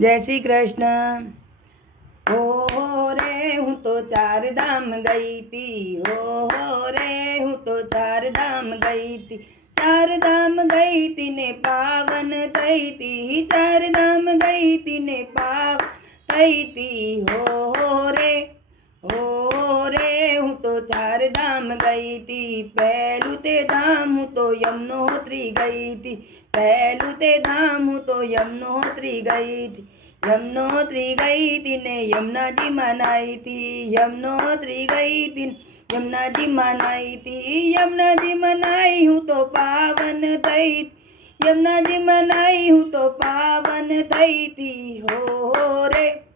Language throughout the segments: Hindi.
જય શ્રી કૃષ્ણ હો હો રે હું તો ચાર ધામ ગઈ તી હો હો રે હું તો ચાર ધામ ગઈ તી ચાર ધામ ગઈ તી ને પાવન થઈ તી ચાર ધામ ગઈ તી ને પાવ થઈ તી હો હો રે હો રે चार धाम गई थी, पहलू ते धाम तो यमुनोत्री गई थी, पहलू ते धाम तो यमुनोत्री गई थी, यमुनोत्री गई थी ने यमुना जी मनाई थी, यमुनोत्री गई थी, यमुना जी मनाई थी, यमुना जी मनाई हूँ तो पावन थी, यमुना जी मनाई हूँ तो पावन थई थी, हो रे।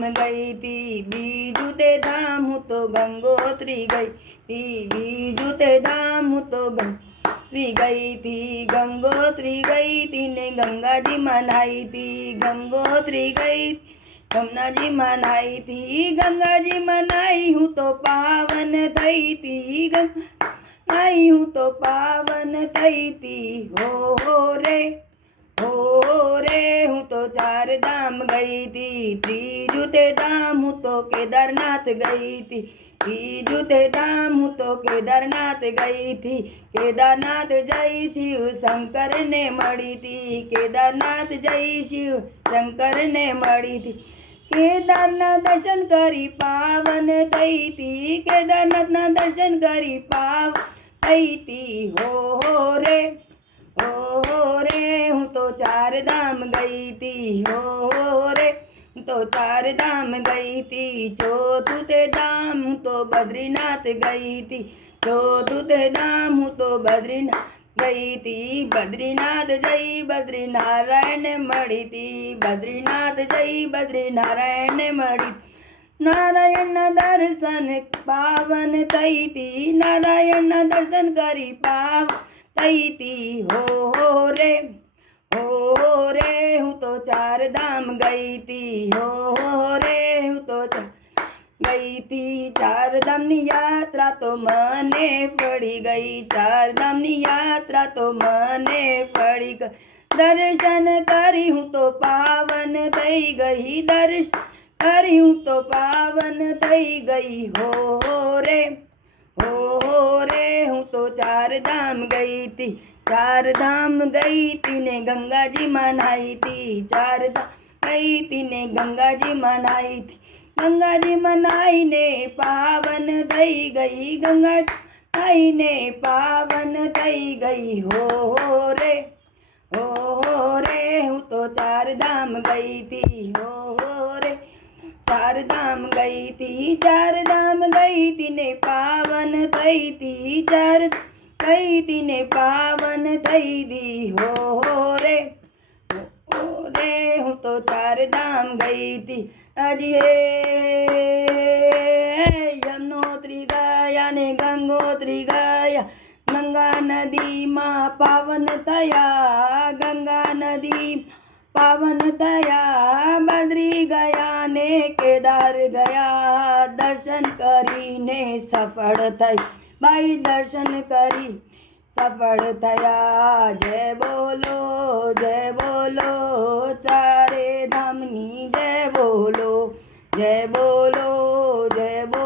ધામ ગઈ તી બીજું તે ધામ હું તો ગંગોત્રી ગઈ તી બીજું તે ધામ હું તો ગંગોત્રી ગઈ તી ગંગોત્રી ગઈ તી ને ગંગાજી મનાઈ તી ગંગોત્રી ગઈ ગંગાજી મનાઈ તી ગંગાજી મનાઈ હું તો પાવન થઈ તી ગંગાઈ હું તો પાવન થઈ તી હો હો રે હો રે હું તો ચાર ધામ ગઈ તી ત્રીજું તે ધામ હું તો કેદારનાથ ગઈ તી ત્રીજું તે ધામ હું તો કેદારનાથ ગઈ તી કેદારનાથ જઈ શિવ શંકરને મળી તી કેદારનાથ જઈ શિવ શંકરને મળી તી કેદારના દર્શન કરી પાવન થઈ તી કેદારનાથના દર્શન કરી પાવ થઈ તી હો હો રે રે હું તો ચાર ધામ ગઈ તી ચોથું તે ધામ હું તો બદ્રીનાથ ગઈ તી ચોથું તે ધામ હું તો બદ્રીનાથ ગઈ તી બદ્રીનાથ જઈ બદ્રીનારાયણને મળી તી બદ્રીનાથ જઈ બદ્રીનારાયણને મળી નારાયણના દર્શન પાવન થઈ તી નારાયણના દર્શન કરી પાવ થઈ તી હો હો રે હો હો રે હું તો ધામ ગઈ તી, હો રે, હું તો ગઈ તી. ચાર ધામની યાત્રા તો મને ફળી ગઈ, ચાર ધામની યાત્રા તો મને ફળી ગઈ. દર્શન કરી હું તો પાવન થઈ ગઈ દર્શન કરી હું તો પાવન થઈ ગઈ. હો રે હો, રે, હું તો ચાર ધામ ગઈ તી. चार धाम गई तीने गंगा जी मनाई थी। चार धाम गई तीने गंगा जी मनाई थी। गंगा जी मनाई ने पावन दई गई। गंगा जी ने पावन दई गई। हो हो रे, हो हो रे, हूँ तो चार धाम गई थी। हो हो रे चार धाम गई थी। चार धाम गई थी ने पावन दई थी। चार તી ને પાવન થઈ દી હો હો હો તો ચાર ધામ ગઈ તી હજી યમનોત્રી ગયા ને ગંગોત્રી ગયા. ગંગા નદીમાં પાવન થયા, ગંગા નદી પાવન થયા. બદ્રી ગયા ને કેદાર ગયા, દર્શન કરીને સફળ થઈ. ભાઈ દર્શન કરી સફળ થયા જય બોલો જય બોલો ચારે ધામની જય બોલો જય બોલો જય બોલો